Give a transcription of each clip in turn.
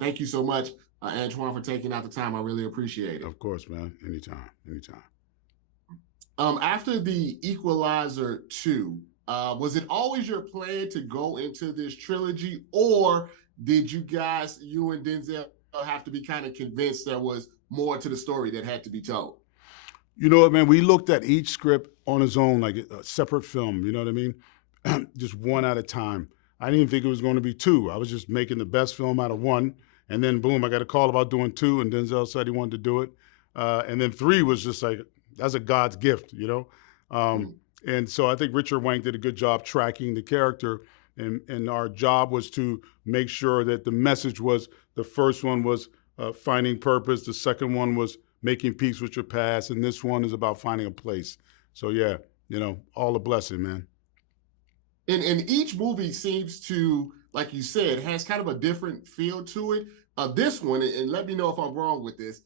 Thank you so much, Antoine, for taking out the time. I really appreciate it. Of course, man. Anytime, anytime. After the Equalizer 2, was it always your plan to go into this trilogy, or did you guys, you and Denzel, have to be kind of convinced there was more to the story that had to be told? You know what, man? We looked at each script on its own, like a separate film. You know what I mean? Just one at a time. I didn't think it was going to be two. I was just making the best film out of one, and then boom, I got a call about doing two, and Denzel said he wanted to do it, and then three was just like that's a God's gift, you know. Um, and so I think Richard Wank did a good job tracking the character, and our job was to make sure that the message was the first one was finding purpose, the second one was making peace with your past, and this one is about finding a place. So yeah, you know, all a blessing, man. And each movie seems to, like you said, has kind of a different feel to it. This one, and let me know if I'm wrong with this,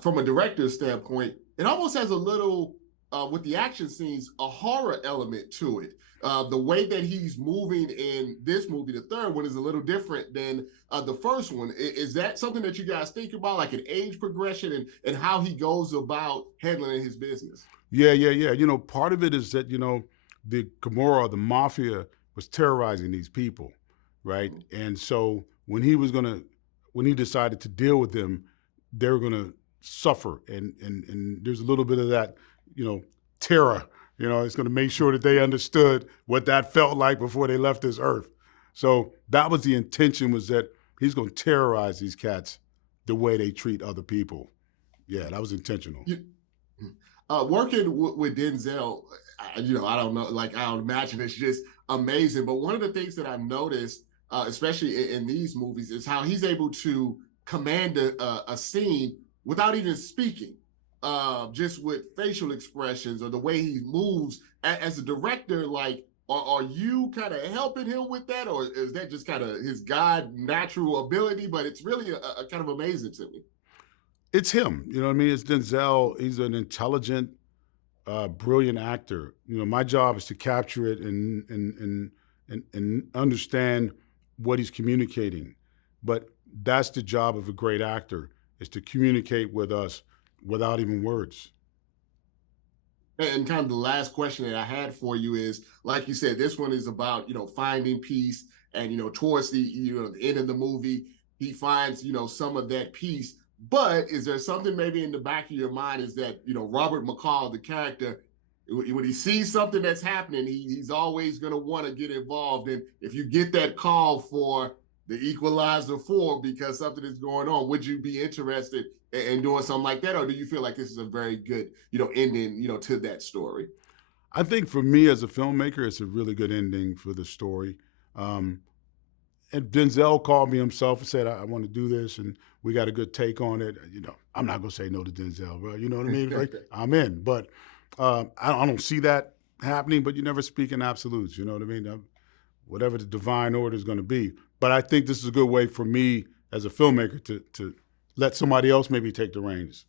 from a director's standpoint, it almost has a little, with the action scenes, a horror element to it. The way that he's moving in this movie, the third one, is a little different than the first one. Is that something that you guys think about, like an age progression and how he goes about handling his business? Yeah. You know, part of it is that, you know, the Camorra, the mafia, was terrorizing these people, right? And so when he decided to deal with them, they were gonna suffer. And there's a little bit of that, you know, terror. You know, it's gonna make sure that they understood what that felt like before they left this earth. So that was the intention, was that he's gonna terrorize these cats the way they treat other people. Yeah, that was intentional. You, working with Denzel, I don't know, like I don't imagine it's just amazing. But one of the things that I've noticed, especially in these movies, is how he's able to command a scene without even speaking, just with facial expressions or the way he moves. As a director, like, are you kind of helping him with that, or is that just kind of his God natural ability? But it's really a kind of amazing to me. It's him, you know what I mean? It's Denzel. He's an intelligent, brilliant actor. You know, my job is to capture it and understand what he's communicating. But that's the job of a great actor, is to communicate with us without even words. And kind of the last question that I had for you is, like you said, this one is about, finding peace, and, towards the end of the movie, he finds, some of that peace. But is there something maybe in the back of your mind, is that, Robert McCall, the character, when he sees something that's happening, he's always going to want to get involved. And if you get that call for the Equalizer 4 because something is going on, would you be interested in doing something like that? Or do you feel like this is a very good, ending, to that story? I think for me as a filmmaker, it's a really good ending for the story. Um, and Denzel called me himself and said, I want to do this, and we got a good take on it. You know, I'm not going to say no to Denzel, bro. You know what I mean? Like, I'm in. But I don't see that happening, but you never speak in absolutes. You know what I mean? Whatever the divine order is going to be. But I think this is a good way for me as a filmmaker to let somebody else maybe take the reins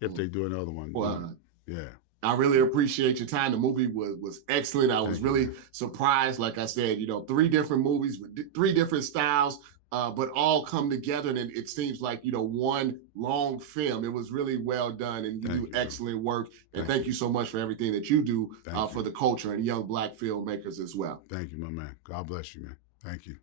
if they do another one. Well, yeah. I really appreciate your time. The movie was excellent. I was really surprised. Like I said, three different movies with three different styles, but all come together, and it seems like, one long film. It was really well done, and you do excellent work. And thank you so much for everything that you do for the culture and young Black filmmakers as well. Thank you, my man. God bless you, man. Thank you.